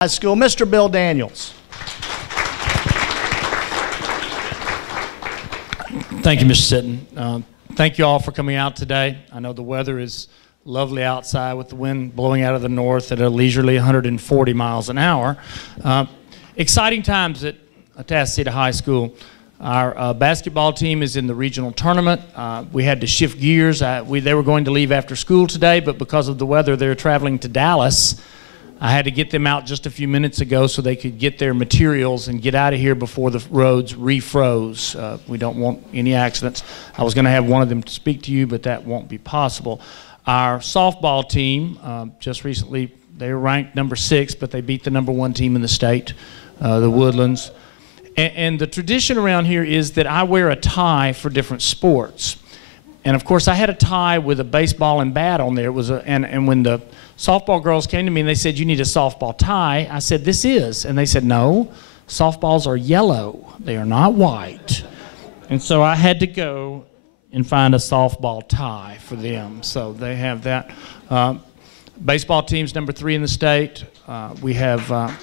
High School, Mr. Bill Daniels. Thank you, Mr. Sitton. Thank you all for coming out today. I know the weather is lovely outside with the wind blowing out of the north at a leisurely 140 miles an hour. Exciting times at Atascocita High School. Our basketball team is in the regional tournament. We had to shift gears. They were going to leave after school today, but because of the weather, they're traveling to Dallas. I had to get them out just a few minutes ago so they could get their materials and get out of here before the roads refroze. We don't want any accidents. I was going to have one of them to speak to you, but that won't be possible. Our softball team, just recently, they were ranked number 6, but they beat the number 1 team in the state, the Woodlands. And the tradition around here is that I wear a tie for different sports. And of course, I had a tie with a baseball and bat on there. It was and when the softball girls came to me and they said, "You need a softball tie," I said, "This is." And they said, "No, softballs are yellow. They are not white." And so I had to go and find a softball tie for them. So they have that. Baseball team's number 3 in the state. We have,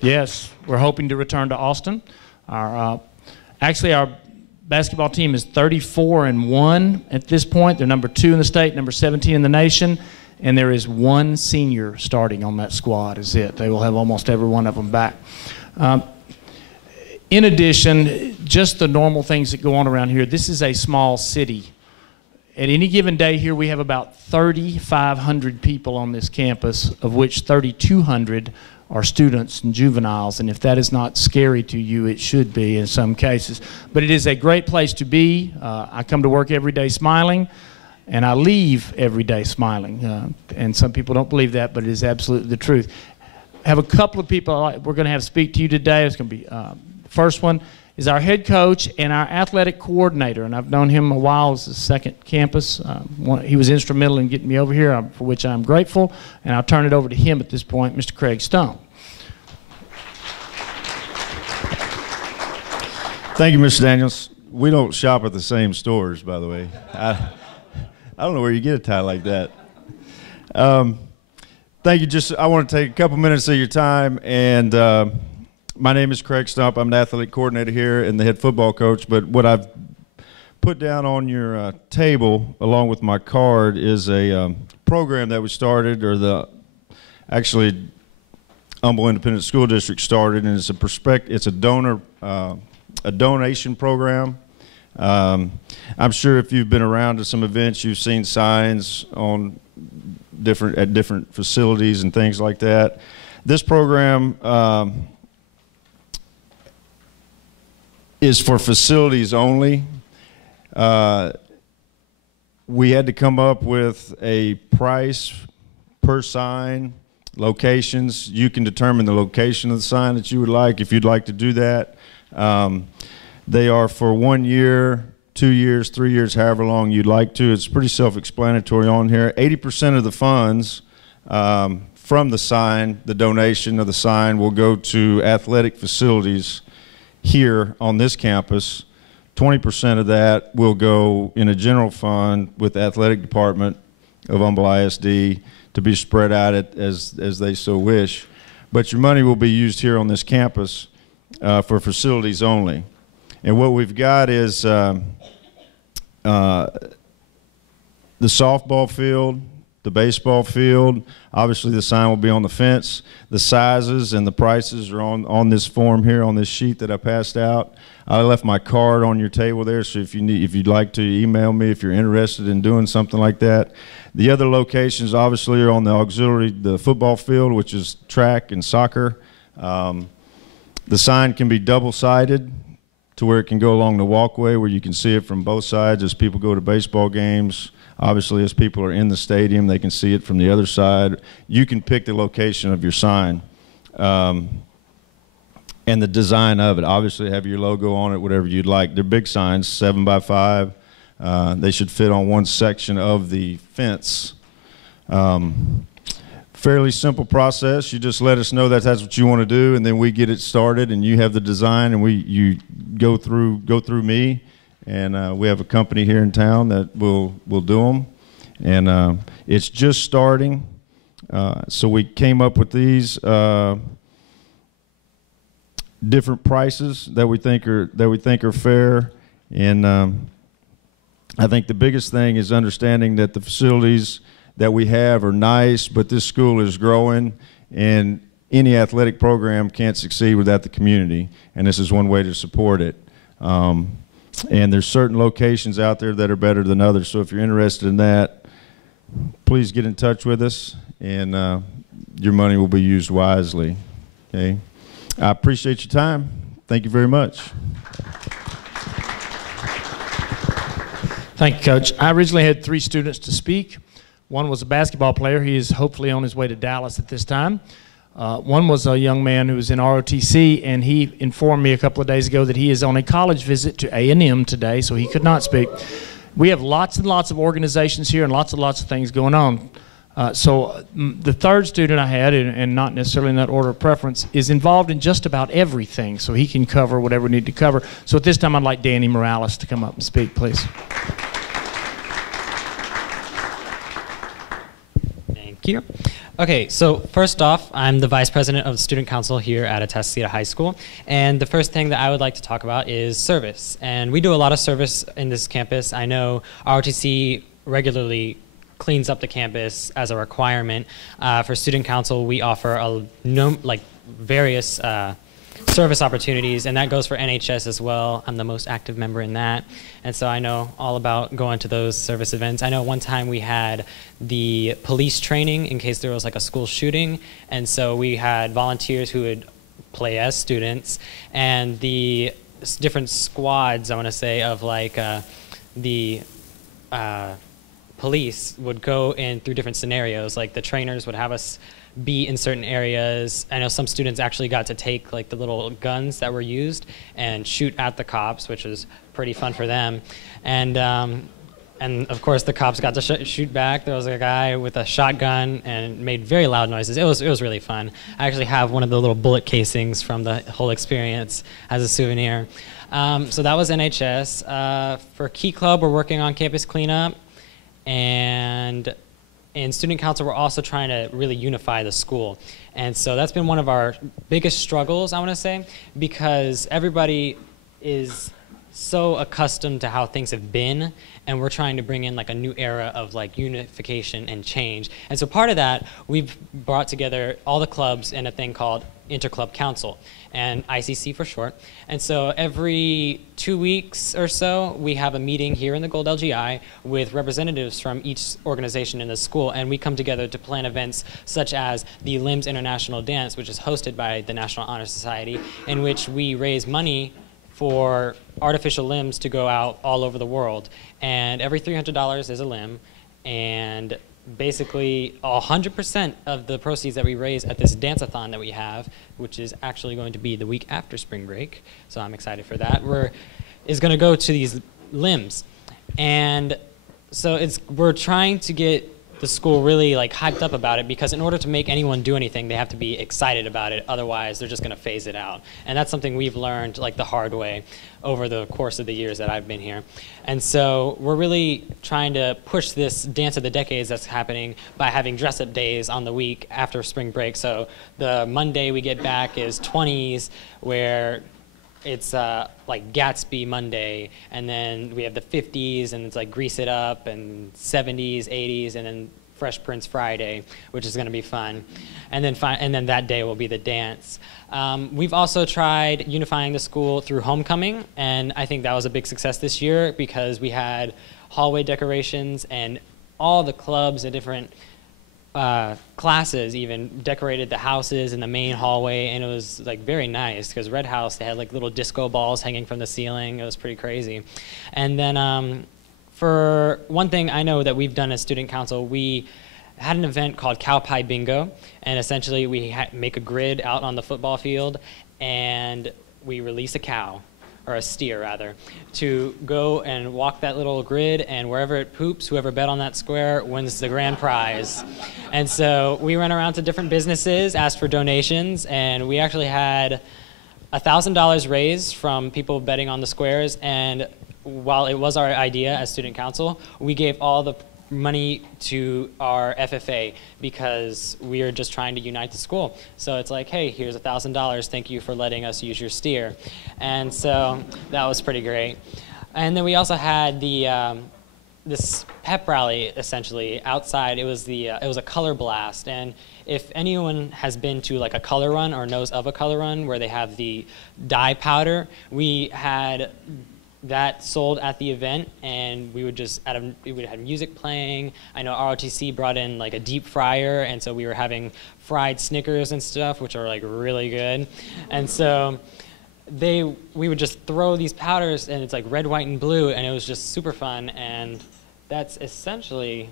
yes, we're hoping to return to Austin. Actually, our basketball team is 34-1 at this point. They're number 2 in the state, number 17 in the nation, and there is 1 senior starting on that squad is it. They will have almost every one of them back. In addition, just the normal things that go on around here, this is a small city. At any given day here, we have about 3,500 people on this campus, of which 3,200 are students and juveniles, and if that is not scary to you, it should be in some cases. But it is a great place to be. I come to work every day smiling, and I leave every day smiling. And some people don't believe that, but it is absolutely the truth. I have a couple of people we're going to have speak to you today. It's going to be the first one is our head coach and our athletic coordinator, and I've known him a while. It's the second campus. He was instrumental in getting me over here, for which I'm grateful, and I'll turn it over to him at this point, Mr. Craig Stone. Thank you, Mr. Daniels. We don't shop at the same stores, by the way. I don't know where you get a tie like that. Thank you. I want to take a couple minutes of your time, and my name is Craig Stump. I'm the athletic coordinator here and the head football coach, but what I've put down on your table along with my card is a program that we started, or actually Humble Independent School District started, and it's a donation program. I'm sure if you've been around to some events, you've seen signs on at different facilities and things like that. This program is for facilities only. We had to come up with a price per sign, locations. You can determine the location of the sign that you would like if you'd like to do that. They are for 1 year, 2 years, 3 years, however long you'd like to. It's pretty self-explanatory on here. 80% of the funds from the sign, the donation of the sign, will go to athletic facilities here on this campus. 20% of that will go in a general fund with the athletic department of Humble ISD to be spread out as they so wish. But your money will be used here on this campus for facilities only. And what we've got is the softball field, the baseball field. Obviously the sign will be on the fence. The sizes and the prices are on this form here, on this sheet that I passed out. I left my card on your table there, so if you'd like to email me if you're interested in doing something like that. The other locations obviously are on the football field, which is track and soccer. The sign can be double-sided to where it can go along the walkway where you can see it from both sides as people go to baseball games. Obviously, as people are in the stadium, they can see it from the other side. You can pick the location of your sign and the design of it. Obviously, have your logo on it, whatever you'd like. They're big signs, 7 by 5. They should fit on one section of the fence. Fairly simple process. You just let us know that that's what you want to do, and then we get it started, and you have the design, and you go through me. And we have a company here in town that will do them. And it's just starting. So we came up with these different prices that we think are fair, and I think the biggest thing is understanding that the facilities that we have are nice, but this school is growing, and any athletic program can't succeed without the community, and this is one way to support it. And there's certain locations out there that are better than others, so if you're interested in that, please get in touch with us, and your money will be used wisely. Okay? I appreciate your time. Thank you very much. Thank you, Coach. I originally had 3 students to speak. One was a basketball player. He is hopefully on his way to Dallas at this time. One was a young man who was in ROTC, and he informed me a couple of days ago that he is on a college visit to A&M today, so he could not speak. We have lots and lots of organizations here and lots of things going on. So the third student I had, and not necessarily in that order of preference, is involved in just about everything, so he can cover whatever we need to cover. So at this time, I'd like Danny Morales to come up and speak, please. Thank you. Okay, so first off, I'm the Vice President of the Student Council here at Atascocita High School, and the first thing that I would like to talk about is service. And we do a lot of service in this campus. I know ROTC regularly cleans up the campus as a requirement. For Student Council, we offer various service opportunities, and that goes for NHS as well. I'm the most active member in that, and so I know all about going to those service events. I know one time we had the police training in case there was like a school shooting, and so we had volunteers who would play as students, and the different squads, I want to say, of like the police would go in through different scenarios. Like the trainers would have us be in certain areas. I know some students actually got to take like the little guns that were used and shoot at the cops, which was pretty fun for them. And of course the cops got to shoot back. There was a guy with a shotgun and made very loud noises. It was really fun. I actually have one of the little bullet casings from the whole experience as a souvenir. So that was NHS. For Key Club, we're working on campus cleanup. And in Student Council, we're also trying to really unify the school. And so that's been one of our biggest struggles, I want to say, because everybody is so accustomed to how things have been, and we're trying to bring in like a new era of like unification and change. And so part of that, we've brought together all the clubs in a thing called Interclub Council, and ICC for short. And so every 2 weeks or so, we have a meeting here in the Gold LGI with representatives from each organization in the school, and we come together to plan events such as the Limbs International Dance, which is hosted by the National Honor Society, in which we raise money for artificial limbs to go out all over the world. And every $300 is a limb, and basically 100% of the proceeds that we raise at this dance-a-thon that we have, which is actually going to be the week after spring break, so I'm excited for that, is going to go to these limbs. And so we're trying to get the school really like hyped up about it, because in order to make anyone do anything, they have to be excited about it. Otherwise, they're just going to phase it out. And that's something we've learned like the hard way over the course of the years that I've been here. And so we're really trying to push this dance of the decades that's happening by having dress-up days on the week after spring break. So the Monday we get back is 20s, where it's like Gatsby Monday, and then we have the 50s, and it's like Grease It Up, and 70s, 80s, and then Fresh Prince Friday, which is going to be fun. And then that day will be the dance. We've also tried unifying the school through homecoming, and I think that was a big success this year, because we had hallway decorations, and all the clubs and different classes even decorated the houses in the main hallway, and it was like very nice, because Red House, they had like little disco balls hanging from the ceiling. It was pretty crazy. And then for one thing I know that we've done as Student Council, we had an event called Cow Pie Bingo, and essentially we make a grid out on the football field, and we release a cow, or a steer rather, to go and walk that little grid, and wherever it poops, whoever bet on that square wins the grand prize. And so we went around to different businesses, asked for donations, and we actually had $1,000 raised from people betting on the squares. And while it was our idea as Student Council, we gave all the money to our FFA because we are just trying to unite the school. So it's like, hey, here's $1,000. Thank you for letting us use your steer. And so that was pretty great. And then we also had the this pep rally essentially outside. It was a color blast, and if anyone has been to like a color run or knows of a color run where they have the dye powder, we had that sold at the event, and we would have music playing. I know ROTC brought in like a deep fryer, and so we were having fried Snickers and stuff, which are like really good. And so we would just throw these powders, and it's like red, white, and blue, and it was just super fun. And that's essentially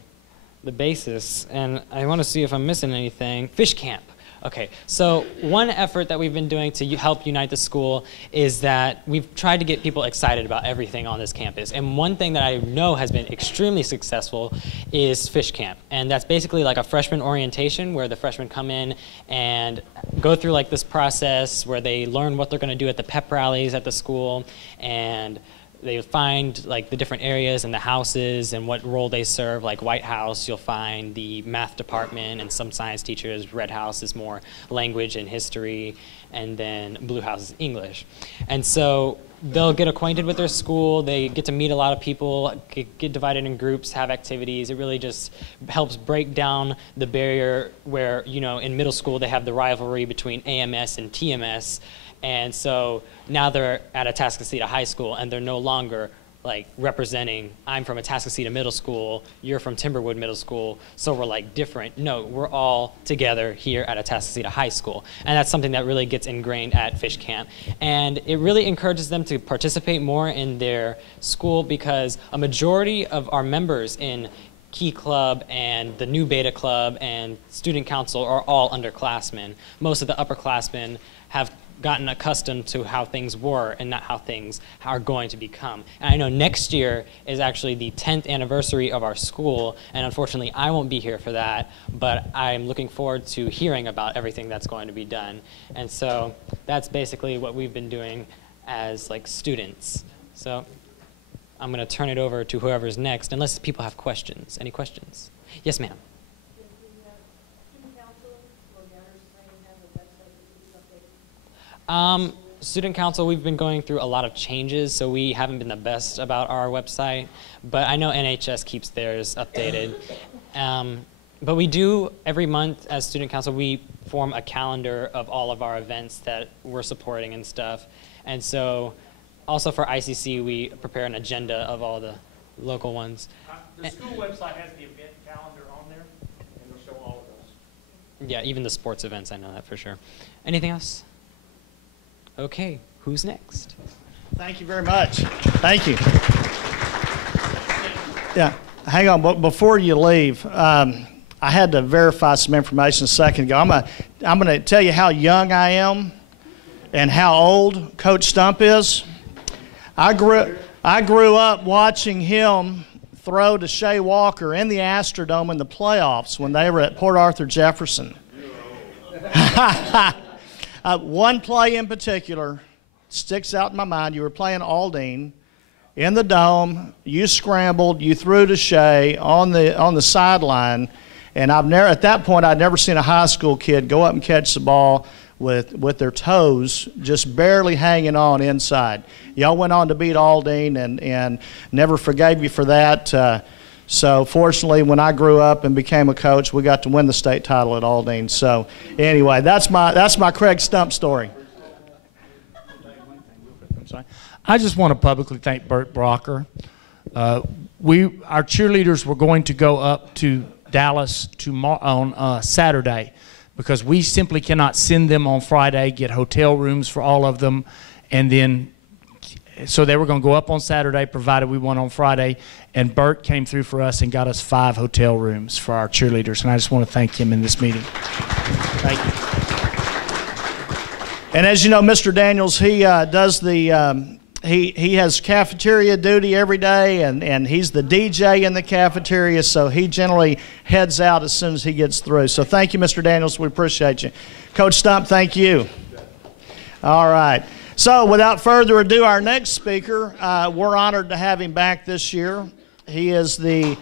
the basis. And I want to see if I'm missing anything. Fish camp. Okay, so one effort that we've been doing to help unite the school is that we've tried to get people excited about everything on this campus. And one thing that I know has been extremely successful is fish camp. And that's basically like a freshman orientation where the freshmen come in and go through like this process where they learn what they're going to do at the pep rallies at the school, and they find like the different areas and the houses and what role they serve. Like White House, you'll find the math department and some science teachers. Red House is more language and history, and then Blue House is English. And so they'll get acquainted with their school. They get to meet a lot of people, get divided in groups, have activities. It really just helps break down the barrier where, you know, in middle school they have the rivalry between AMS and TMS. And so now they're at Atascocita High School, and they're no longer like representing, I'm from Atascocita Middle School, you're from Timberwood Middle School, so we're like different. No, we're all together here at Atascocita High School. And that's something that really gets ingrained at Fish Camp. And it really encourages them to participate more in their school, because a majority of our members in Key Club and the New Beta Club and Student Council are all underclassmen. Most of the upperclassmen have gotten accustomed to how things were and not how things are going to become. And I know next year is actually the 10th anniversary of our school, and unfortunately I won't be here for that, but I'm looking forward to hearing about everything that's going to be done. And so that's basically what we've been doing as like students. So I'm going to turn it over to whoever's next, unless people have questions. Any questions? Yes, ma'am. Student Council, we've been going through a lot of changes, so we haven't been the best about our website, but I know NHS keeps theirs updated. But we do, every month as Student Council, we form a calendar of all of our events that we're supporting and stuff. And so also for ICC, we prepare an agenda of all the local ones. The school website has the event calendar on there, and it'll show all of those. Yeah, even the sports events, I know that for sure. Anything else? Okay, who's next? Thank you very much. Thank you. Yeah, hang on. But before you leave, I had to verify some information a second ago. I'm going to tell you how young I am and how old Coach Stump is. I grew up watching him throw to Shea Walker in the Astrodome in the playoffs when they were at Port Arthur Jefferson. One play in particular sticks out in my mind. You were playing Aldine in the dome. You scrambled. You threw to Shea on the sideline, and at that point I'd never seen a high school kid go up and catch the ball with their toes just barely hanging on inside. Y'all went on to beat Aldine and never forgave you for that. So fortunately, when I grew up and became a coach, we got to win the state title at Aldine. So anyway, that's my Craig Stump story. I'm sorry. I just want to publicly thank Bert Brocker. Our cheerleaders were going to go up to Dallas on Saturday, because we simply cannot send them on Friday, get hotel rooms for all of them, and then so they were going to go up on Saturday, provided we won on Friday, and Bert came through for us and got us 5 hotel rooms for our cheerleaders, and I just want to thank him in this meeting. Thank you. And as you know, Mr. Daniels, he does he has cafeteria duty every day, and he's the DJ in the cafeteria, so he generally heads out as soon as he gets through. So thank you, Mr. Daniels. We appreciate you. Coach Stump, thank you. All right. So without further ado, our next speaker, we're honored to have him back this year. He is the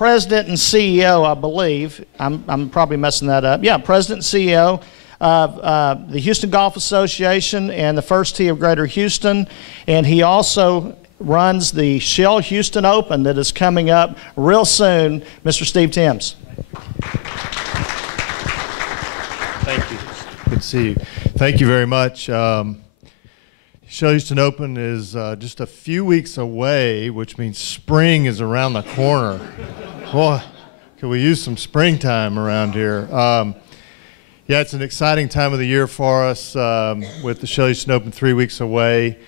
President and CEO, I believe. I'm probably messing that up. Yeah, President and CEO of the Houston Golf Association and the First Tee of Greater Houston. And he also runs the Shell Houston Open that is coming up real soon. Mr. Steve Timms. Thank you. Good to see you. Thank you very much. Shell Houston Open is just a few weeks away, which means spring is around the corner. Boy, could we use some springtime around here? Yeah, it's an exciting time of the year for us with the Shell Houston Open 3 weeks away.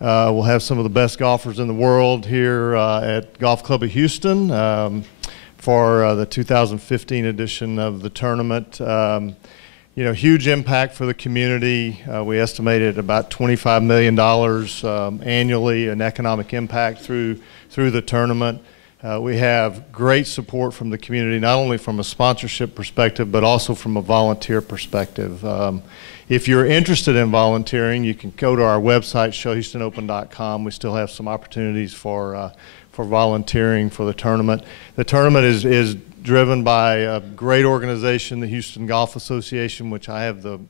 We'll have some of the best golfers in the world here at Golf Club of Houston for the 2015 edition of the tournament. You know, huge impact for the community. We estimated about $25 million annually in economic impact through the tournament. We have great support from the community, not only from a sponsorship perspective, but also from a volunteer perspective. If you're interested in volunteering, you can go to our website, shellhoustonopen.com. We still have some opportunities for volunteering for the tournament. The tournament is driven by a great organization, the Houston Golf Association, which I have the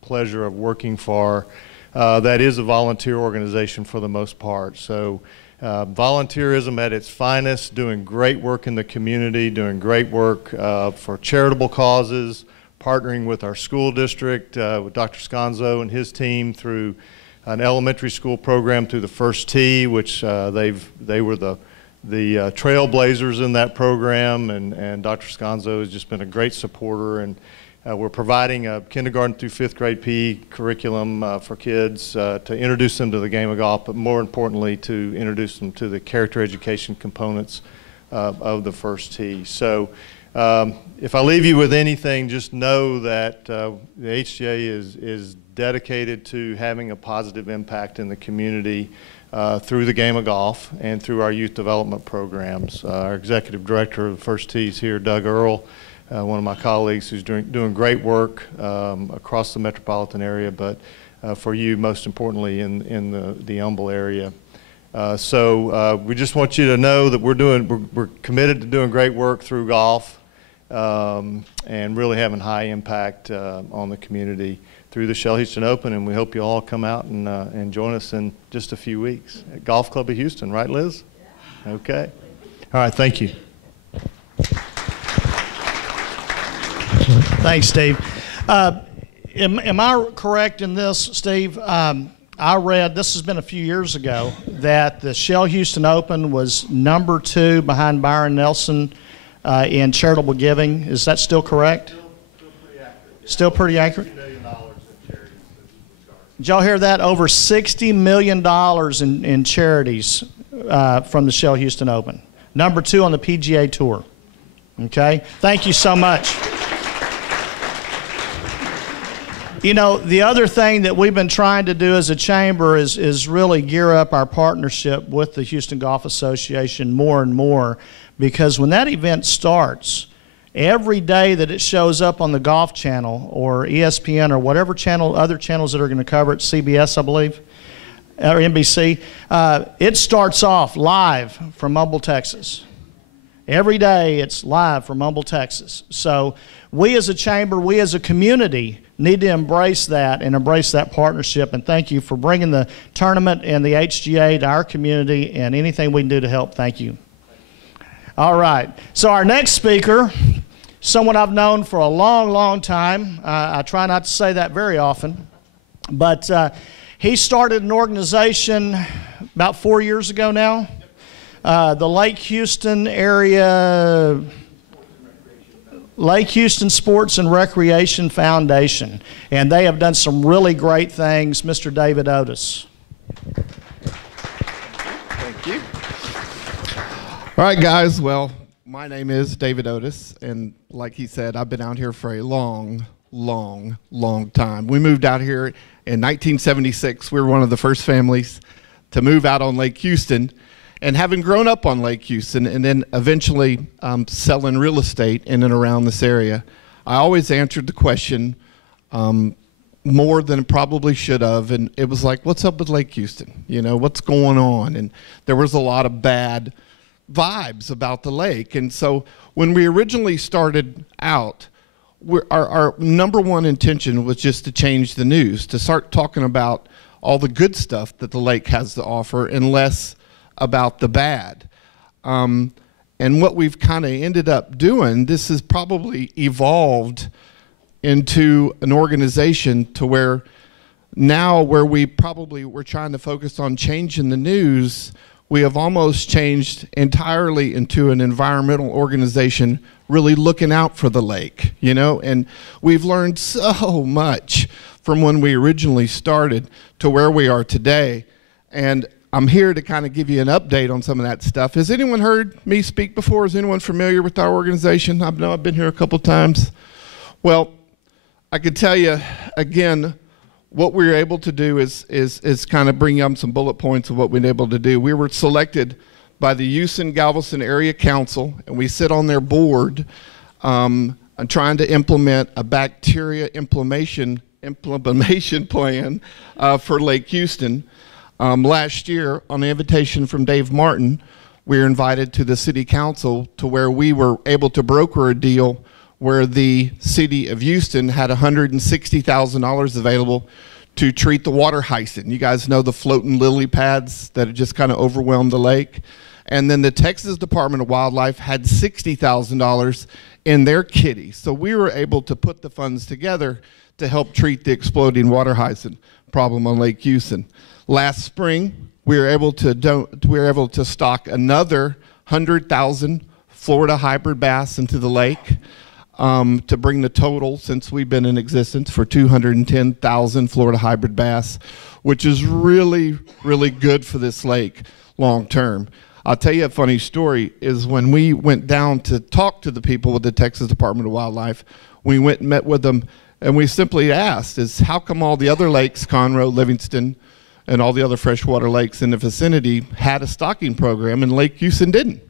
pleasure of working for. That is a volunteer organization for the most part. So volunteerism at its finest, doing great work in the community, doing great work for charitable causes, partnering with our school district, with Dr. Sconzo and his team through an elementary school program through the First Tee, which they were the trailblazers in that program, and Dr. Sconzo has just been a great supporter, and we're providing a kindergarten through 5th grade PE curriculum for kids to introduce them to the game of golf, but more importantly to introduce them to the character education components of the First Tee. So if I leave you with anything, just know that the HGA is dedicated to having a positive impact in the community through the game of golf and through our youth development programs. Our executive director of the First Tee is here, Doug Earl, one of my colleagues who's doing great work across the metropolitan area, but for you, most importantly, in the Humble area. So we just want you to know that we're committed to doing great work through golf and really having high impact on the community through the Shell Houston Open, and we hope you all come out and join us in just a few weeks at Golf Club of Houston, right, Liz? Yeah. Okay. All right, thank you. Thanks, Steve. Am I correct in this, Steve? I read, this has been a few years ago, that the Shell Houston Open was #2 behind Byron Nelson in charitable giving. Is that still correct? Still pretty accurate? $60 million in charities. Did y'all hear that? Over $60 million in charities from the Shell Houston Open. #2 on the PGA Tour. Okay? Thank you so much. You know, the other thing that we've been trying to do as a chamber is really gear up our partnership with the Houston Golf Association more and more, because when that event starts, every day that it shows up on the Golf Channel or ESPN or whatever channel, other channels that are going to cover it, CBS, I believe, or NBC, it starts off live from Humble, Texas. Every day it's live from Humble, Texas. So we as a chamber, we as a community need to embrace that and embrace that partnership. And thank you for bringing the tournament and the HGA to our community, and anything we can do to help. Thank you. All right. So our next speaker, someone I've known for a long, long time. I try not to say that very often. But he started an organization about 4 years ago now. The Lake Houston area, Lake Houston Sports and Recreation Foundation. And they have done some really great things. Mr. David Otis. Thank you. All right, guys. Well, my name is David Otis, and like he said, I've been out here for a long, long, long time. We moved out here in 1976. We were one of the first families to move out on Lake Houston. And having grown up on Lake Houston and then eventually selling real estate in and around this area, I always answered the question more than probably should have. And it was like, what's up with Lake Houston? You know, what's going on? And there was a lot of bad vibes about the lake. And so when we originally started out, our number one intention was just to change the news, to start talking about all the good stuff that the lake has to offer and less about the bad. And what we've kind of ended up doing, this has probably evolved into an organization to where now where we're trying to focus on changing the news, we have almost changed entirely into an environmental organization really looking out for the lake, you know, and we've learned so much from when we originally started to where we are today. And I'm here to kind of give you an update on some of that stuff. Has anyone heard me speak before? Is anyone familiar with our organization? I know I've been here a couple times. Well, I could tell you again, what we were able to do is kind of bring up some bullet points of what we've been able to do. We were selected by the Houston-Galveston Area Council, and we sit on their board trying to implement a bacteria implementation plan for Lake Houston. Last year, on the invitation from Dave Martin, we were invited to the city council to where we were able to broker a deal where the city of Houston had $160,000 available to treat the water hyacinth. You guys know the floating lily pads that had just kind of overwhelmed the lake. And then the Texas Department of Wildlife had $60,000 in their kitty. So we were able to put the funds together to help treat the exploding water hyacinth problem on Lake Houston. Last spring, we were able to stock another 100,000 Florida hybrid bass into the lake. To bring the total, since we've been in existence, for 210,000 Florida hybrid bass, which is really, really good for this lake long term. I'll tell you a funny story, is when we went down to talk to the people with the Texas Department of Wildlife, we went and met with them, and we simply asked, how come all the other lakes, Conroe, Livingston, and all the other freshwater lakes in the vicinity had a stocking program and Lake Houston didn't?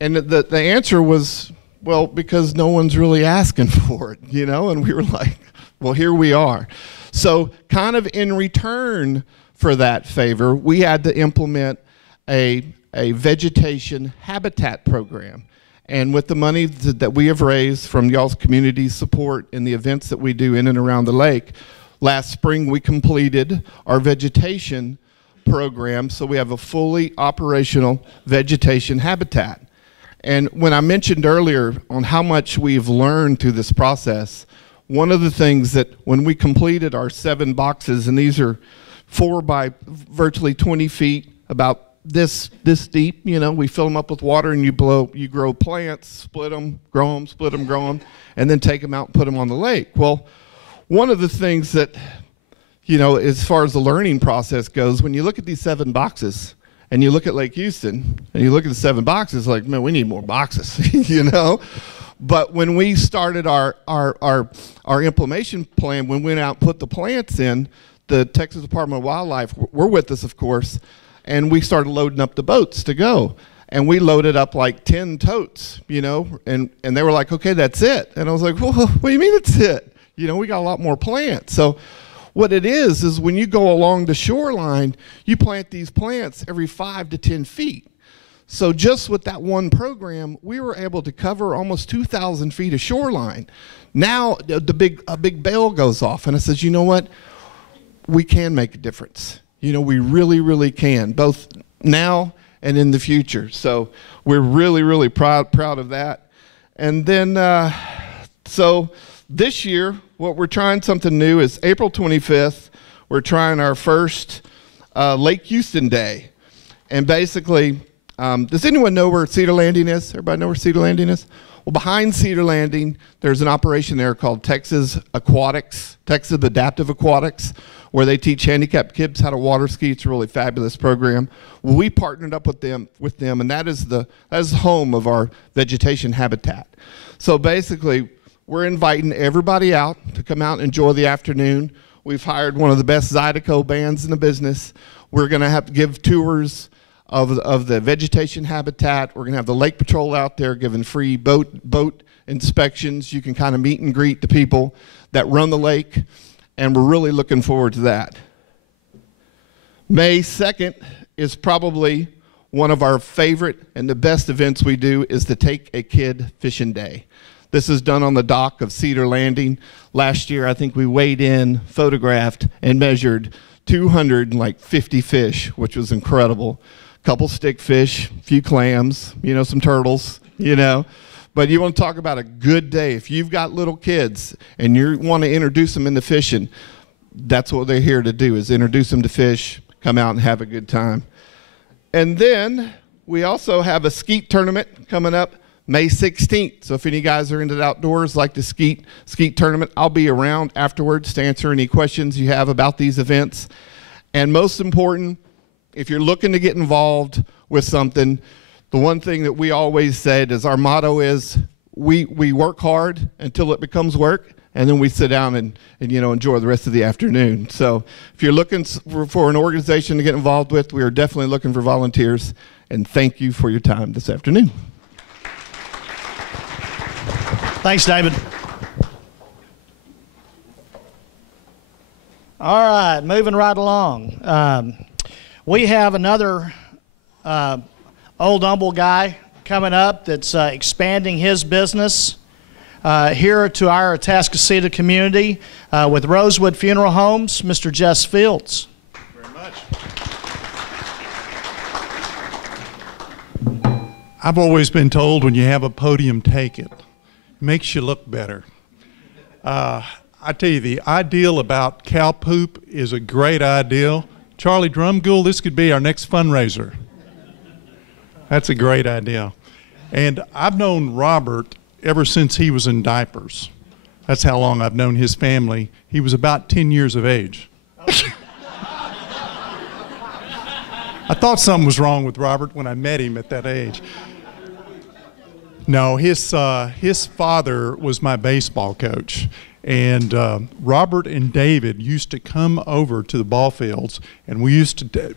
And the answer was, well, because no one's really asking for it, you know? And we were like, well, here we are. So kind of in return for that favor, we had to implement a vegetation habitat program. And with the money that we have raised from y'all's community support and the events that we do in and around the lake, last spring we completed our vegetation program, so we have a fully operational vegetation habitat. And when I mentioned earlier on how much we've learned through this process, one of the things that when we completed our 7 boxes, and these are 4 by virtually 20 feet, about this deep, you know, we fill them up with water and you grow plants, split them, grow them, and then take them out and put them on the lake. Well, one of the things that, you know, as far as the learning process goes, when you look at these 7 boxes, and you look at Lake Houston, and you look at the 7 boxes, like, man, we need more boxes, you know? But when we started our implementation plan, when we went out and put the plants in, the Texas Department of Wildlife were with us, of course, and we started loading up the boats to go. And we loaded up like 10 totes, you know, and they were like, okay, that's it. And I was like, well, what do you mean it's it? You know, we got a lot more plants. So what it is when you go along the shoreline, you plant these plants every 5 to 10 feet. So just with that one program, we were able to cover almost 2,000 feet of shoreline. Now a big bell goes off, and it says, you know what? We can make a difference. You know, we really, really can, both now and in the future. So we're really, really proud of that. And then, so this year, what we're trying something new is April 25th, we're trying our first Lake Houston Day. And basically, does anyone know where Cedar Landing is? Everybody know where Cedar Landing is? Well, behind Cedar Landing, there's an operation there called Texas Adaptive Aquatics, where they teach handicapped kids how to water ski. It's a really fabulous program. Well, we partnered up with them, and that is the home of our vegetation habitat. So basically, we're inviting everybody out to come out and enjoy the afternoon. We've hired one of the best Zydeco bands in the business. We're going to have to give tours of the vegetation habitat. We're going to have the Lake Patrol out there giving free boat inspections. You can kind of meet and greet the people that run the lake, and we're really looking forward to that. May 2nd is probably one of our favorite and the best events we do is the Take a Kid Fishing Day. This is done on the dock of Cedar Landing. Last year, I think we weighed in, photographed, and measured 250 fish, which was incredible. A couple stickfish, a few clams, some turtles, But you want to talk about a good day. If you've got little kids and you want to introduce them into fishing, that's what they're here to do, is introduce them to fish, come out and have a good time. And then we also have a skeet tournament coming up May 16th. So if any guys are into the outdoors, like the skeet tournament, I'll be around afterwards to answer any questions you have about these events. And most important, if you're looking to get involved with something, the one thing that we always said is our motto is we work hard until it becomes work, and then we sit down and enjoy the rest of the afternoon. So if you're looking for an organization to get involved with, we are definitely looking for volunteers. And thank you for your time this afternoon. Thanks, David. All right, moving right along. We have another old humble guy coming up that's expanding his business here to our Atascocita community with Rosewood Funeral Homes, Mr. Jess Fields. Very much. I've always been told when you have a podium, take it. Makes you look better. I tell you, the ideal about cow poop is a great ideal. Charlie Drumgoole, this could be our next fundraiser. That's a great idea. And I've known Robert ever since he was in diapers. That's how long I've known his family. He was about 10 years of age. I thought something was wrong with Robert when I met him at that age. No, his father was my baseball coach. And Robert and David used to come over to the ball fields, and we used to,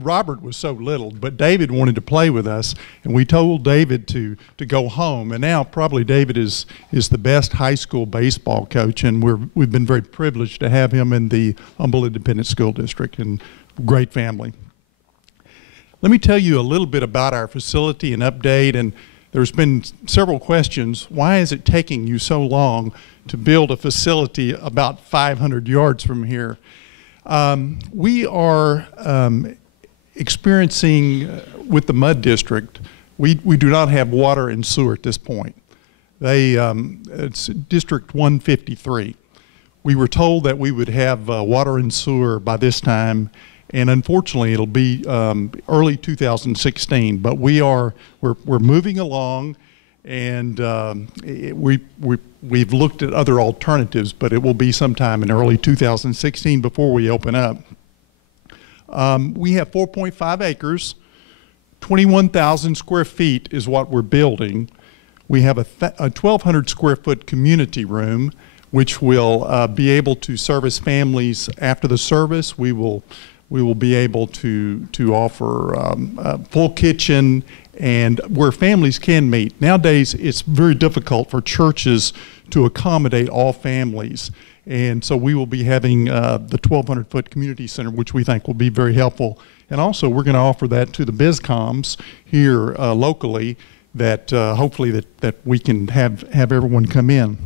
Robert was so little, but David wanted to play with us, and we told David to go home. And now probably David is the best high school baseball coach, and we've been very privileged to have him in the Humble Independent School District, and great family. Let me tell you a little bit about our facility and update, and there's been several questions. Why is it taking you so long to build a facility about 500 yards from here? We are experiencing, with the Mud District, we do not have water and sewer at this point. It's District 153. We were told that we would have water and sewer by this time, and unfortunately it'll be early 2016, but we're moving along, and we've looked at other alternatives, but it will be sometime in early 2016 before we open up. We have 4.5 acres, 21,000 square feet is what we're building. We have a 1,200 square foot community room, which will be able to service families after the service. We will be able to offer a full kitchen and where families can meet. Nowadays, it's very difficult for churches to accommodate all families. And so we will be having the 1,200 foot community center, which we think will be very helpful. And also we're going to offer that to the BizComs here locally, that hopefully that we can have everyone come in.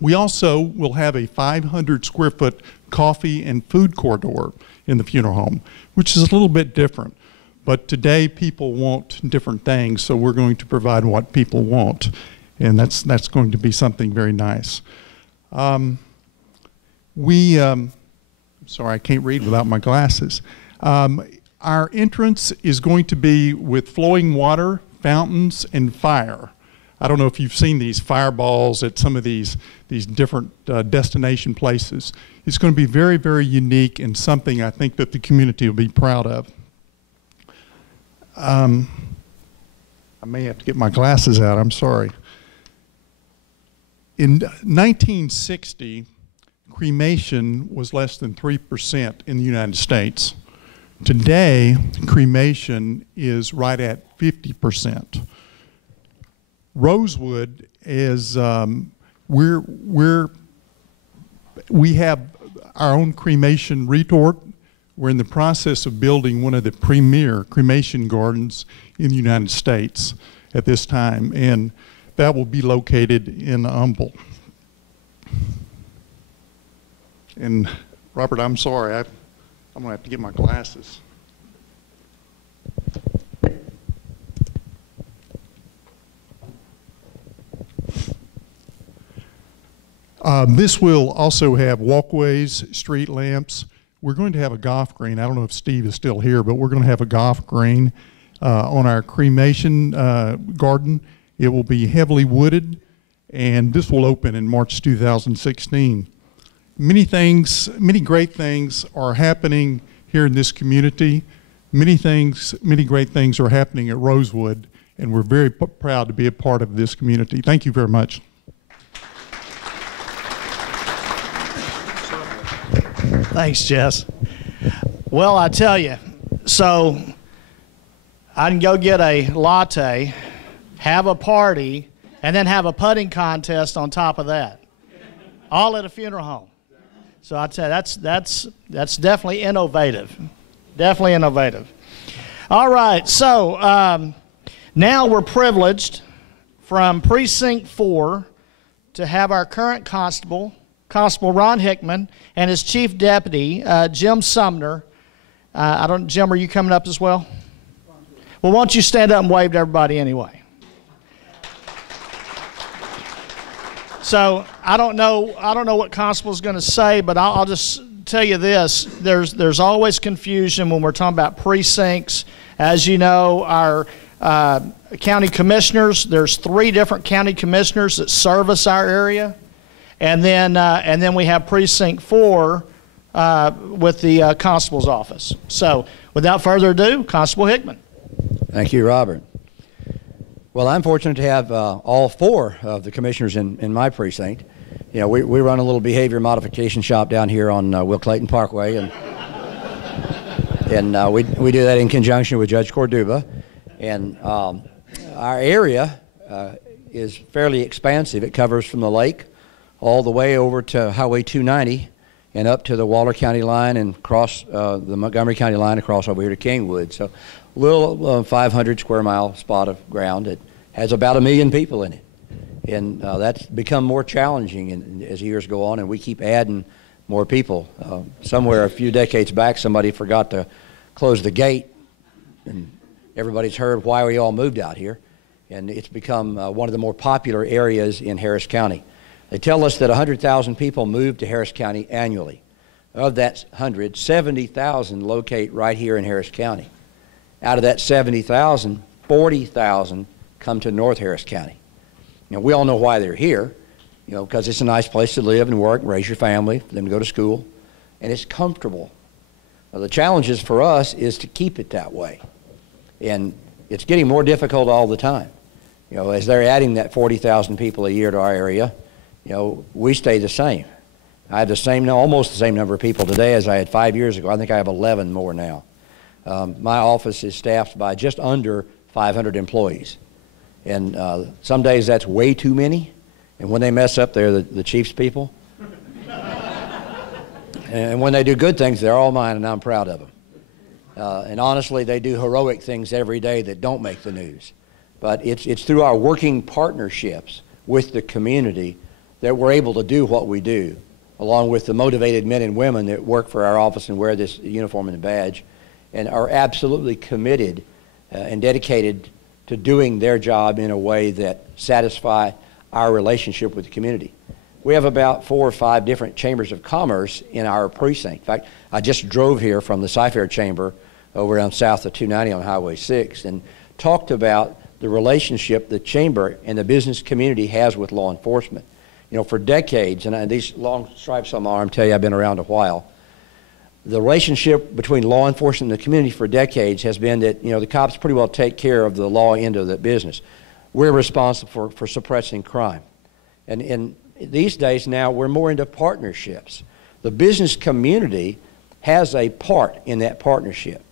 We also will have a 500 square foot coffee and food corridor in the funeral home, which is a little bit different. But today people want different things, so we're going to provide what people want. And that's going to be something very nice. Sorry, I can't read without my glasses. Our entrance is going to be with flowing water, fountains, and fire. I don't know if you've seen these fireballs at some of these different destination places. It's going to be very, very unique and something I think that the community will be proud of. I may have to get my glasses out, I'm sorry. In 1960, cremation was less than 3% in the United States. Today, cremation is right at 50%. Rosewood is, we have our own cremation retort. We're in the process of building one of the premier cremation gardens in the United States at this time, and that will be located in Humble. And Robert, I'm sorry, I'm gonna have to get my glasses. This will also have walkways, street lamps. We're going to have a golf green. I don't know if Steve is still here, but we're going to have a golf green on our cremation garden. It will be heavily wooded, and this will open in March 2016. Many great things are happening here in this community. Many great things are happening at Rosewood, and we're very proud to be a part of this community. Thank you very much. Thanks, Jess. Well, I tell you, so I can go get a latte, have a party, and then have a putting contest on top of that, all at a funeral home. So I tell you, that's definitely innovative, definitely innovative. All right, so now we're privileged from Precinct 4 to have our current Constable Ron Hickman, and his Chief Deputy, Jim Sumner. Jim, are you coming up as well? Well, why don't you stand up and wave to everybody anyway? So I don't know what Constable's going to say, but I'll just tell you this: there's always confusion when we're talking about precincts. As you know, our county commissioners. There's 3 different county commissioners that service our area. And then we have Precinct 4 with the Constable's office. So without further ado, Constable Hickman. Thank you, Robert. Well, I'm fortunate to have all 4 of the commissioners in my precinct. You know, we run a little behavior modification shop down here on Will Clayton Parkway, and we do that in conjunction with Judge Corduba. And our area is fairly expansive. It covers from the lake all the way over to Highway 290 and up to the Waller County line and across the Montgomery County line across over here to Kingwood. So a little 500 square mile spot of ground that has about 1 million people in it. And that's become more challenging as years go on, and we keep adding more people. Somewhere a few decades back, somebody forgot to close the gate, and everybody's heard why we all moved out here. And it's become one of the more popular areas in Harris County. They tell us that 100,000 people move to Harris County annually. Of that 100, 70,000 locate right here in Harris County. Out of that 70,000, 40,000 come to North Harris County. You know, we all know why they're here, you know, because it's a nice place to live and work, raise your family, for them to go to school, and it's comfortable. Now, the challenges for us is to keep it that way, and it's getting more difficult all the time. You know, as they're adding that 40,000 people a year to our area, you know, we stay the same. I have almost the same number of people today as I had 5 years ago. I think I have 11 more now. My office is staffed by just under 500 employees. And some days that's way too many. And when they mess up, they're the chief's people. And when they do good things, they're all mine, and I'm proud of them. And honestly, they do heroic things every day that don't make the news. But it's through our working partnerships with the community that we're able to do what we do, along with the motivated men and women that work for our office and wear this uniform and badge, and are absolutely committed and dedicated to doing their job in a way that satisfy our relationship with the community. We have about 4 or 5 different chambers of commerce in our precinct. In fact, I just drove here from the Cy-Fair Chamber over down south of 290 on Highway 6 and talked about the relationship the chamber and the business community has with law enforcement. You know, for decades, and these long stripes on my arm tell you I've been around a while, the relationship between law enforcement and the community for decades has been that, you know, the cops pretty well take care of the law end of the business. We're responsible for suppressing crime. And these days now, we're more into partnerships. The business community has a part in that partnership.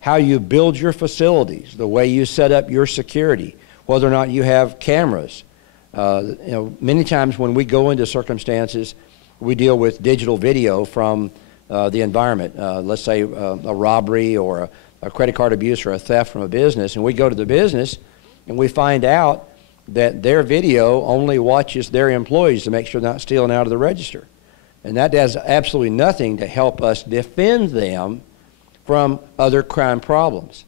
How you build your facilities, the way you set up your security, whether or not you have cameras. You know, many times when we go into circumstances, we deal with digital video from the environment. Let's say a robbery or a credit card abuse or a theft from a business, and we go to the business and we find out that their video only watches their employees to make sure they're not stealing out of the register. And that does absolutely nothing to help us defend them from other crime problems.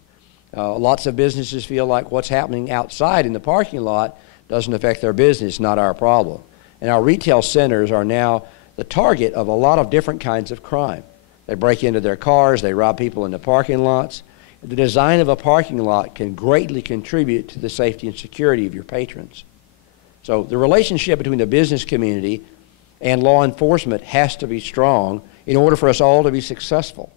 Lots of businesses feel like what's happening outside in the parking lot doesn't affect their business, not our problem. And our retail centers are now the target of a lot of different kinds of crime. They break into their cars, they rob people in the parking lots. The design of a parking lot can greatly contribute to the safety and security of your patrons. So the relationship between the business community and law enforcement has to be strong in order for us all to be successful.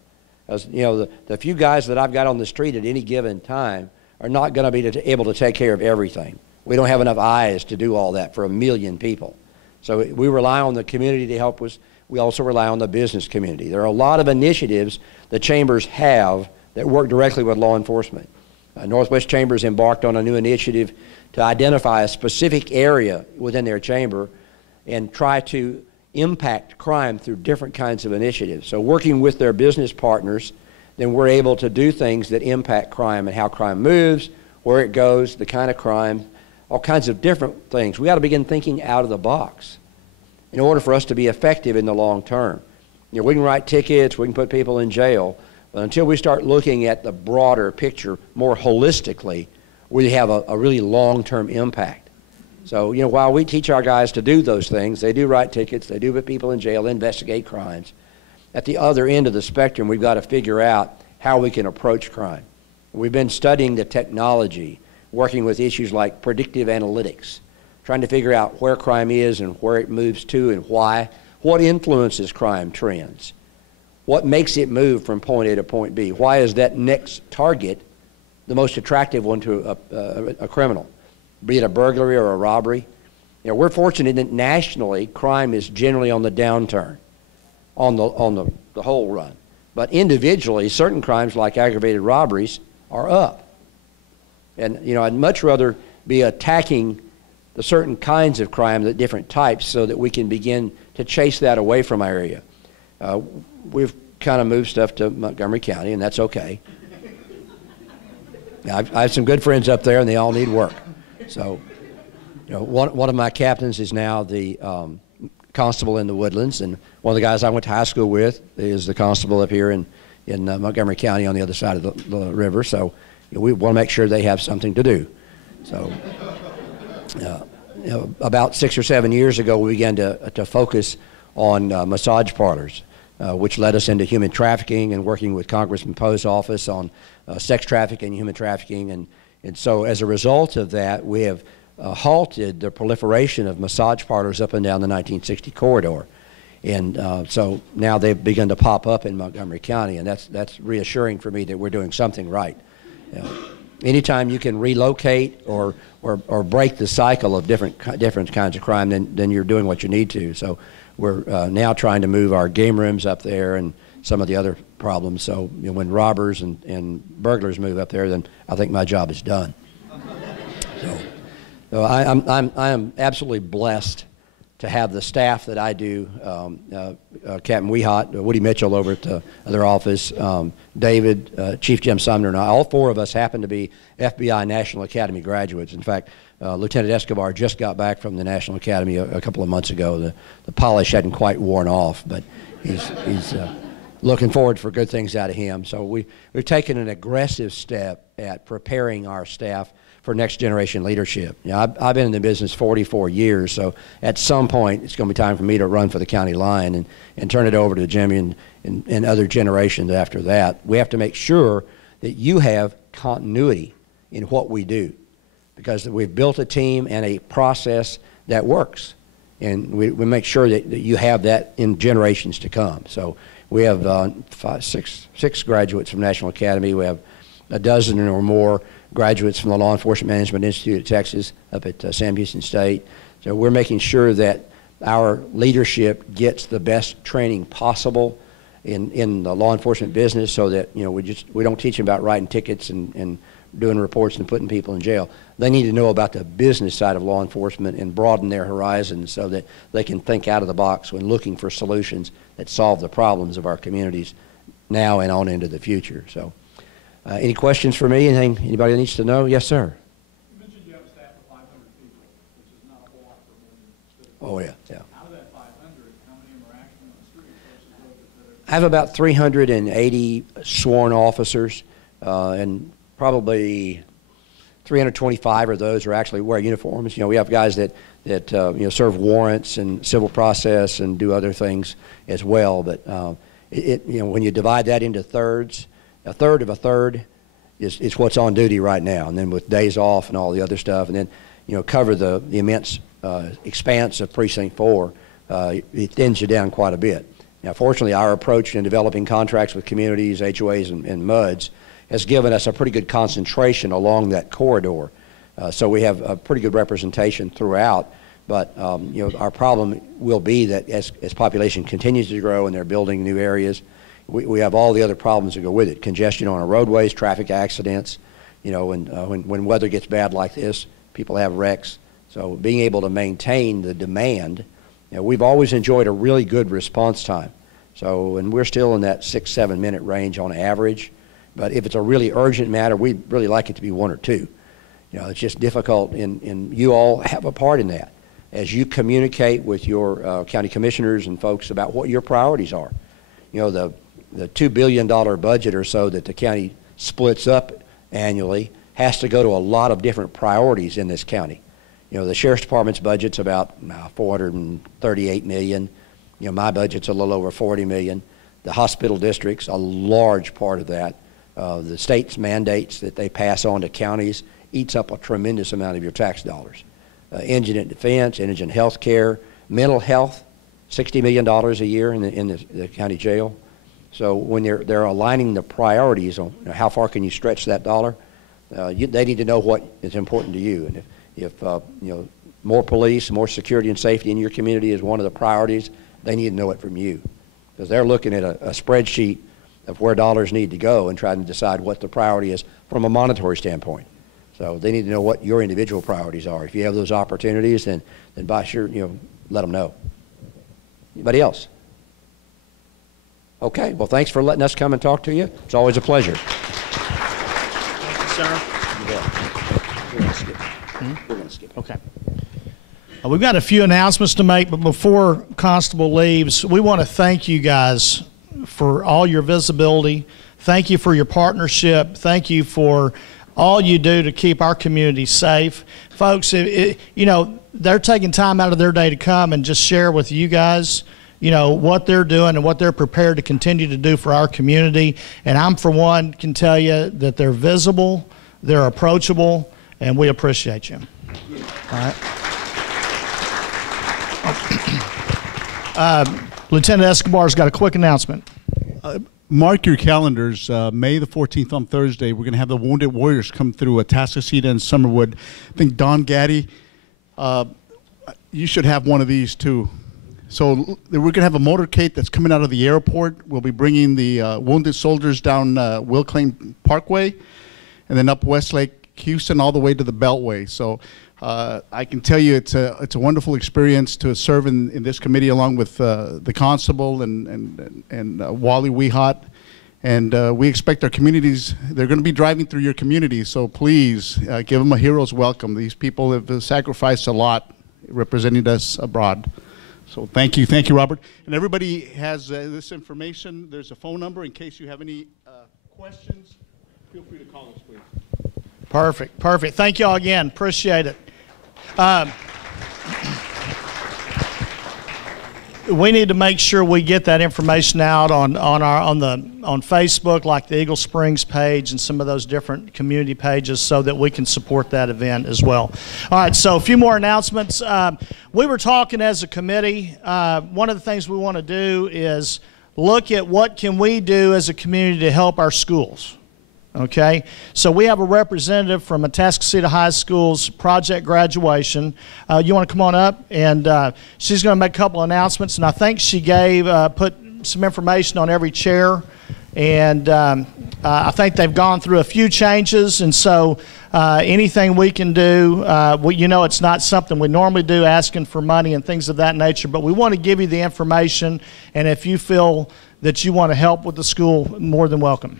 As you know, the few guys that I've got on the street at any given time are not going to be able to take care of everything. We don't have enough eyes to do all that for 1 million people. So we rely on the community to help us. We also rely on the business community. There are a lot of initiatives the chambers have that work directly with law enforcement. Northwest Chambers embarked on a new initiative to identify a specific area within their chamber and try to impact crime through different kinds of initiatives. So working with their business partners, then we're able to do things that impact crime and how crime moves, where it goes, the kind of crime, all kinds of different things. We got to begin thinking out of the box in order for us to be effective in the long term. You know, we can write tickets, we can put people in jail, but until we start looking at the broader picture more holistically, we have a really long-term impact. So, you know, while we teach our guys to do those things, they do write tickets, they do put people in jail, investigate crimes. At the other end of the spectrum, we've got to figure out how we can approach crime. We've been studying the technology, working with issues like predictive analytics, trying to figure out where crime is and where it moves to and why, what influences crime trends, what makes it move from point A to point B, why is that next target the most attractive one to a criminal, be it a burglary or a robbery. You know, we're fortunate that nationally crime is generally on the downturn, on the whole run. But individually, certain crimes like aggravated robberies are up. And you know, I'd much rather be attacking the certain kinds of crime, the different types, so that we can begin to chase that away from our area. We've kind of moved stuff to Montgomery County, and that's okay. I have some good friends up there, and they all need work. So, you know, one of my captains is now the constable in the Woodlands, and one of the guys I went to high school with is the constable up here in Montgomery County on the other side of the river. So, you know, we want to make sure they have something to do. So, you know, about 6 or 7 years ago, we began to focus on massage parlors, which led us into human trafficking and working with Congressman Poe's office on sex trafficking, human trafficking. And so as a result of that, we have halted the proliferation of massage parlors up and down the 1960 corridor. And so now they've begun to pop up in Montgomery County, and that's reassuring for me that we're doing something right. You know, anytime you can relocate or break the cycle of different kinds of crime, then you're doing what you need to. So we're now trying to move our game rooms up there and some of the other problems. So you know, when robbers and burglars move up there, then I think my job is done. So I am absolutely blessed to have the staff that I do, Captain Weehot, Woody Mitchell over at the other office, David, Chief Jim Sumner, and I, all four of us happen to be FBI National Academy graduates. In fact, Lieutenant Escobar just got back from the National Academy a couple of months ago. The polish hadn't quite worn off, but he's looking forward for good things out of him. So we've taken an aggressive step at preparing our staff for next generation leadership. You know, I've been in the business 44 years, so at some point it's going to be time for me to run for the county line and turn it over to Jimmy and other generations after that. We have to make sure that you have continuity in what we do, because we've built a team and a process that works, and we make sure that you have that in generations to come. So we have six graduates from National Academy. We have a dozen or more graduates from the Law Enforcement Management Institute of Texas up at Sam Houston State. So we're making sure that our leadership gets the best training possible in the law enforcement business, so that, you know, we don't teach them about writing tickets and doing reports and putting people in jail. They need to know about the business side of law enforcement and broaden their horizons so that they can think out of the box when looking for solutions that solve the problems of our communities now and on into the future. So, any questions for me? Anything anybody needs to know? Yes, sir. You mentioned you have a staff of 500 people, which is not a whole lot for one. Oh, yeah, yeah. Out of that 500, how many interactions on the street versus those that I have about 380 sworn officers, and probably 325 of those are actually wear uniforms. You know, we have guys that serve warrants and civil process and do other things as well. But when you divide that into thirds, a third of a third is what's on duty right now, and then with days off and all the other stuff, and then cover the immense expanse of Precinct 4, it thins you down quite a bit. Now, fortunately, our approach in developing contracts with communities, HOAs, and MUDs has given us a pretty good concentration along that corridor. So we have a pretty good representation throughout. But our problem will be that as population continues to grow and they're building new areas, we have all the other problems that go with it. Congestion on our roadways, traffic accidents, when weather gets bad like this, people have wrecks. So being able to maintain the demand, we've always enjoyed a really good response time. So, and we're still in that 6-7 minute range on average. But if it's a really urgent matter, we'd really like it to be 1 or 2. It's just difficult, and you all have a part in that. As you communicate with your county commissioners and folks about what your priorities are. The $2 billion budget or so that the county splits up annually has to go to a lot of different priorities in this county. The Sheriff's Department's budget's about $438 million. My budget's a little over $40 million. The hospital district's a large part of that. The state's mandates that they pass on to counties eats up a tremendous amount of your tax dollars. Indigent defense, indigent health care, mental health, $60 million a year in the county jail. So when they're aligning the priorities on how far can you stretch that dollar, they need to know what is important to you. And if more police, more security and safety in your community is one of the priorities, they need to know it from you, because they're looking at a spreadsheet of where dollars need to go and trying to decide what the priority is from a monetary standpoint. So they need to know what your individual priorities are. If you have those opportunities, then by sure, let them know. Anybody else? Okay, well, thanks for letting us come and talk to you. It's always a pleasure. Thank you, sir. You bet. We're going to skip. We're going to skip. Okay. We've got a few announcements to make, but before Constable leaves, we want to thank you guys for all your visibility. Thank you for your partnership. Thank you for all you do to keep our community safe. Folks, they're taking time out of their day to come and just share with you guys, what they're doing and what they're prepared to continue to do for our community. And I'm, for one, can tell you that they're visible, they're approachable, and we appreciate you. All right. Lieutenant Escobar's got a quick announcement. Mark your calendars. May the 14th on Thursday, we're going to have the Wounded Warriors come through Atascocita and Summerwood. I think Don Gaddy, you should have one of these too. So we're going to have a motorcade that's coming out of the airport. We'll be bringing the wounded soldiers down Will Claim Parkway and then up Westlake, Houston, all the way to the Beltway. So I can tell you it's a wonderful experience to serve in this committee along with the constable and Wally Weehot. And we expect our communities, they're going to be driving through your communities, so please give them a hero's welcome. These people have sacrificed a lot representing us abroad. So thank you, Robert. And everybody has this information. There's a phone number in case you have any questions. Feel free to call us, please. Perfect. Thank you all again. Appreciate it. We need to make sure we get that information out on Facebook, like the Eagle Springs page and some of those different community pages, so that we can support that event as well. All right, so a few more announcements. We were talking as a committee. One of the things we want to do is look at what can we do as a community to help our schools. Okay, so we have a representative from Atascocita High School's project graduation. You want to come on up? And she's going to make a couple of announcements. And I think she put some information on every chair. And I think they've gone through a few changes, and so anything we can do, you know, it's not something we normally do, asking for money and things of that nature, but we want to give you the information, and if you feel that you want to help with the school, more than welcome.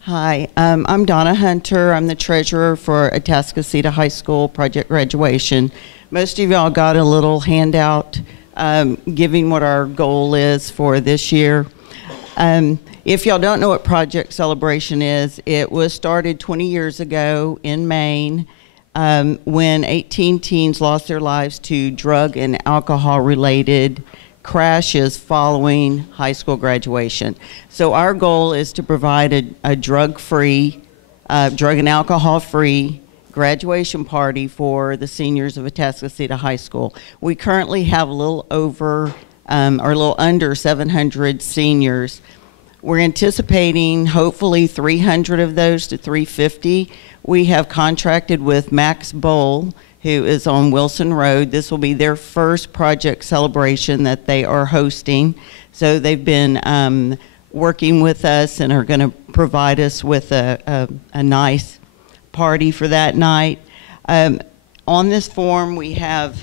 Hi, I'm Donna Hunter. I'm the treasurer for Atascocita High School Project Graduation. Most of y'all got a little handout giving what our goal is for this year. If y'all don't know what Project Celebration is, it was started 20 years ago in Maine when 18 teens lost their lives to drug and alcohol-related crashes following high school graduation. So our goal is to provide a drug-free, drug and alcohol-free graduation party for the seniors of Atascocita High School. We currently have a little over, or a little under 700 seniors. We're anticipating hopefully 300 of those to 350. We have contracted with Max Bowl, who is on Wilson Road. This will be their first project celebration that they are hosting. So they've been working with us and are going to provide us with a nice party for that night. On this form we have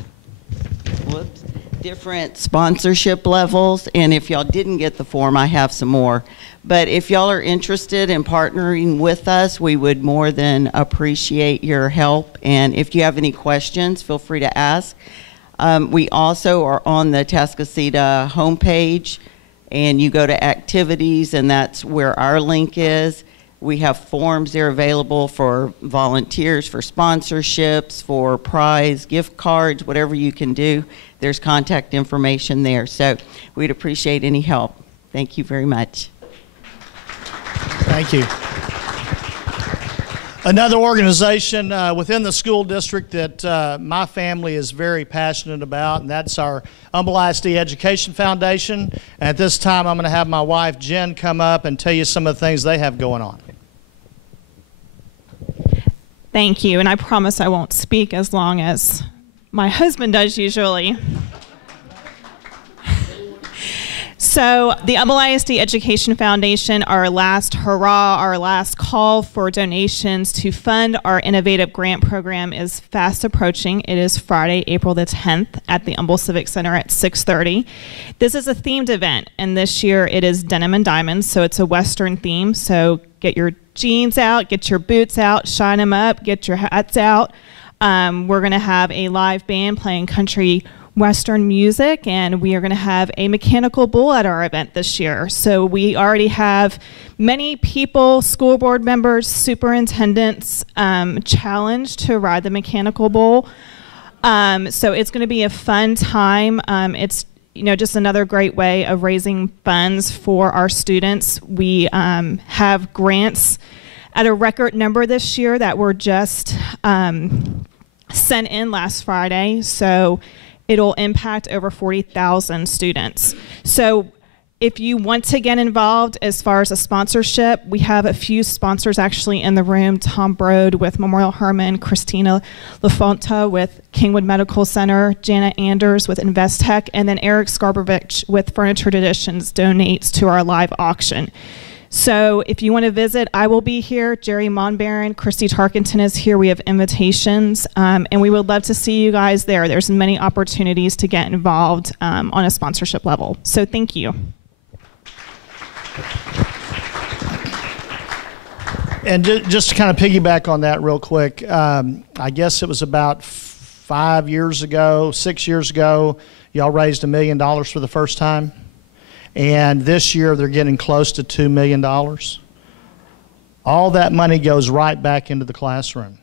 different sponsorship levels, and if y'all didn't get the form, I have some more. But if y'all are interested in partnering with us, we would more than appreciate your help. And if you have any questions, feel free to ask. We also are on the Atascocita homepage, and you go to activities, and that's where our link is. We have forms there available for volunteers, for sponsorships, for prize, gift cards, whatever you can do. There's contact information there. So we'd appreciate any help. Thank you very much. Thank you. Another organization within the school district that my family is very passionate about, and that's our Humble ISD Education Foundation. And at this time, I'm going to have my wife, Jen, come up and tell you some of the things they have going on. Thank you, and I promise I won't speak as long as my husband does usually. So the Humble ISD Education Foundation, our last hurrah, our last call for donations to fund our innovative grant program is fast approaching. It is Friday, April the 10th at the Humble Civic Center at 6:30. This is a themed event, and this year it is Denim and Diamonds, so it's a Western theme. So get your jeans out, get your boots out, shine them up, get your hats out. We're going to have a live band playing country Western music, and we are going to have a mechanical bull at our event this year. So we already have many people, school board members, superintendents challenged to ride the mechanical bull. So it's going to be a fun time. It's just another great way of raising funds for our students. We have grants at a record number this year that were just sent in last Friday. So it'll impact over 40,000 students. So if you want to get involved as far as a sponsorship, we have a few sponsors actually in the room. Tom Brode with Memorial Hermann, Christina LaFonta with Kingwood Medical Center, Janet Anders with Investech, and then Eric Skarbovich with Furniture Traditions donates to our live auction. So if you want to visit, I will be here. Jerry Monbaron, Christy Tarkenton is here. We have invitations, and we would love to see you guys there. There's many opportunities to get involved on a sponsorship level. So thank you. And just to kind of piggyback on that real quick, I guess it was about 6 years ago, y'all raised $1 million for the first time. And this year they're getting close to $2 million. All that money goes right back into the classroom.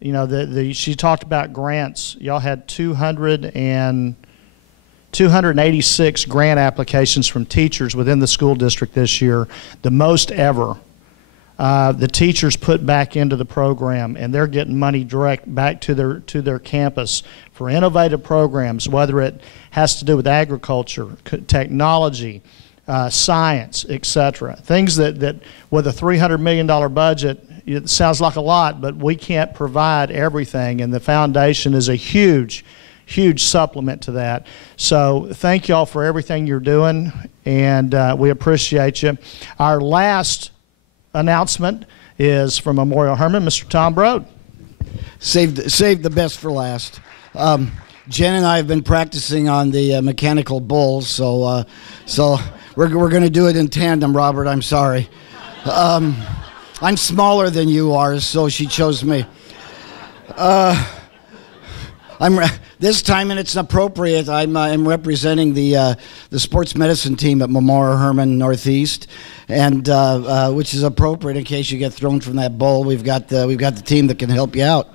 She talked about grants. Y'all had 286 grant applications from teachers within the school district this year, the most ever. The teachers put back into the program, and they're getting money direct back to their campus for innovative programs, whether it has to do with agriculture, technology, science, etc. Things that with a $300 million budget, it sounds like a lot, but we can't provide everything, and the foundation is a huge, huge supplement to that. So thank y'all for everything you're doing, and we appreciate you. Our last announcement is from Memorial Hermann, Mr. Tom Brode. Saved the best for last. Jen and I have been practicing on the mechanical bull, so we're going to do it in tandem, Robert. I'm sorry. I'm smaller than you are, so she chose me. This time, and it's appropriate, I'm representing the sports medicine team at Memorial Hermann Northeast, and which is appropriate in case you get thrown from that bowl. We've got the team that can help you out.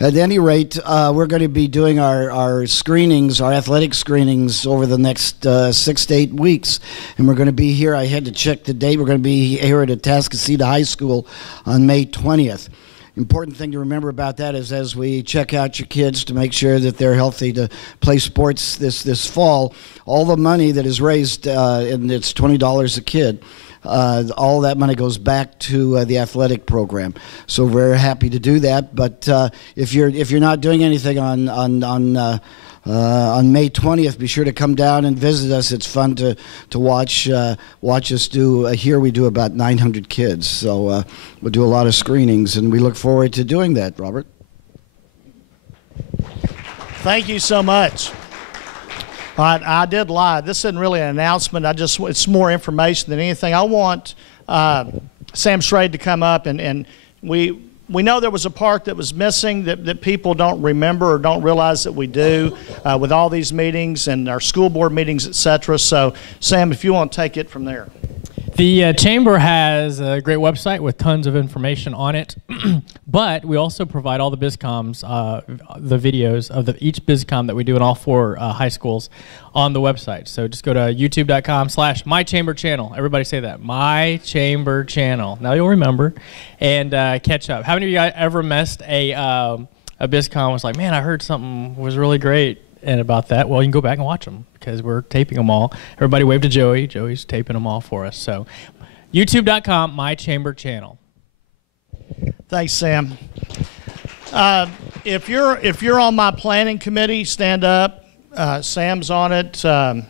At any rate, we're going to be doing our screenings, our athletic screenings, over the next 6 to 8 weeks. And we're going to be here. I had to check the date. We're going to be here at Atascocita High School on May 20th. Important thing to remember about that is as we check out your kids to make sure that they're healthy to play sports this fall, all the money that is raised, and it's $20 a kid, all that money goes back to the athletic program. So we're very happy to do that. But if you're not doing anything on May 20th, be sure to come down and visit us. It's fun to watch us do. Here we do about 900 kids, so we'll do a lot of screenings, and we look forward to doing that. Robert. Thank you so much. I did lie. This isn't really an announcement. It's more information than anything. I want Sam Schrade to come up, and we know there was a part that was missing that people don't remember or don't realize that we do with all these meetings and our school board meetings, etc. So, Sam, if you want to take it from there. The Chamber has a great website with tons of information on it, but we also provide all the BizComs, the videos of each BizCom that we do in all 4 high schools on the website. So just go to youtube.com/mychamberchannel. Everybody say that, My Chamber Channel. Now you'll remember, and catch up. How many of you guys ever missed a BizCom and was like, man, I heard something was really great and about that? Well, you can go back and watch them because we're taping them all. Everybody wave to Joey. Joey's taping them all for us. So youtube.com, My Chamber Channel. Thanks, Sam. If you're on my planning committee, stand up. Sam's on it. Oh,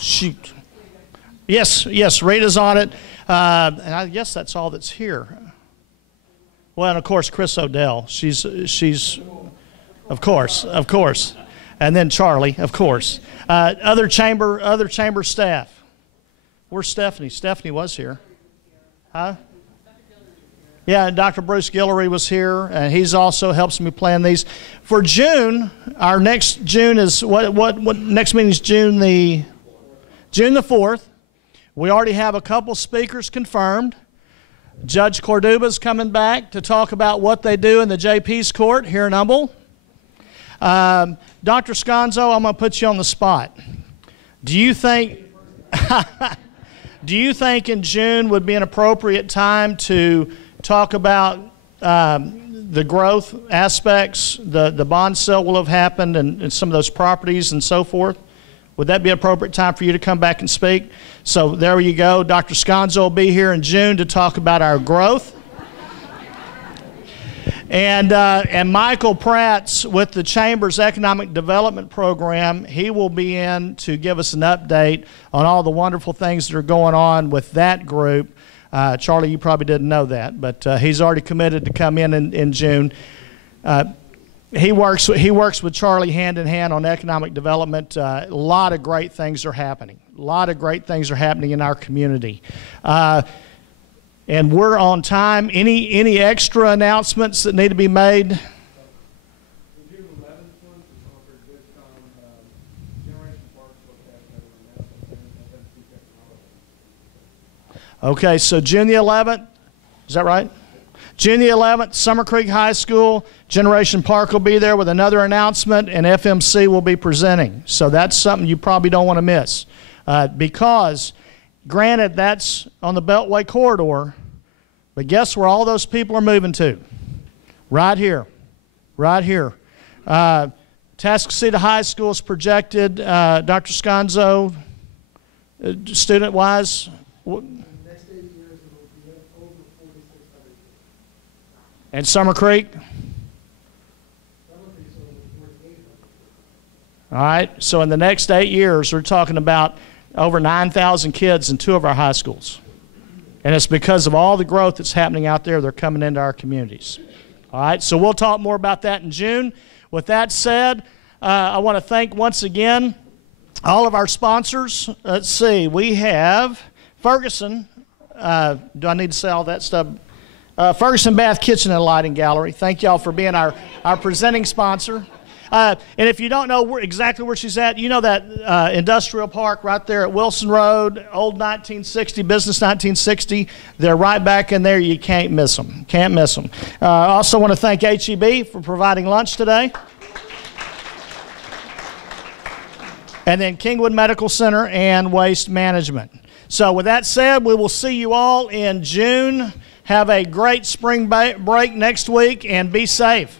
shoot. Yes, Rita's on it. And I guess that's all that's here. Well, and of course, Chris Odell. She's Of course. And then Charlie, of course. Other chamber staff. Where's Stephanie? Stephanie was here. Huh? Yeah, Dr. Bruce Guillory was here, and he's also helps me plan these. For June, our next June is, what next meeting is June the 4th. We already have a couple speakers confirmed. Judge Corduba's coming back to talk about what they do in the JP's court here in Humble. Dr. Sconzo, I'm going to put you on the spot. Do you think in June would be an appropriate time to talk about the growth aspects? The bond sale will have happened and some of those properties and so forth. Would that be an appropriate time for you to come back and speak? So there you go. Dr. Sconzo will be here in June to talk about our growth. And Michael Pratt's with the Chamber's Economic Development Program. He will be in to give us an update on all the wonderful things that are going on with that group. Charlie, you probably didn't know that, but he's already committed to come in June. He works with Charlie hand in hand on economic development. A lot of great things are happening. A lot of great things are happening in our community. And we're on time. Any extra announcements that need to be made? Okay, so June the 11th, is that right? June the 11th, Summer Creek High School, Generation Park will be there with another announcement, and FMC will be presenting. So that's something you probably don't want to miss. Because, granted, that's on the Beltway corridor, but guess where all those people are moving to? Right here. Right here. Atascocita High School is projected, Dr. Sconzo, student-wise, and Summer Creek? All right, so in the next 8 years, we're talking about over 9,000 kids in 2 of our high schools. And it's because of all the growth that's happening out there. They're coming into our communities. All right, so we'll talk more about that in June. With that said, I want to thank once again all of our sponsors. Let's see, we have Ferguson. Do I need to say all that stuff? Ferguson Bath Kitchen and Lighting Gallery. Thank y'all for being our presenting sponsor. And if you don't know exactly where she's at, you know that industrial park right there at Wilson Road, old 1960, business 1960. They're right back in there. You can't miss them. Can't miss them. I also want to thank HEB for providing lunch today. And then Kingwood Medical Center and Waste Management. So with that said, we will see you all in June. Have a great spring break next week and be safe.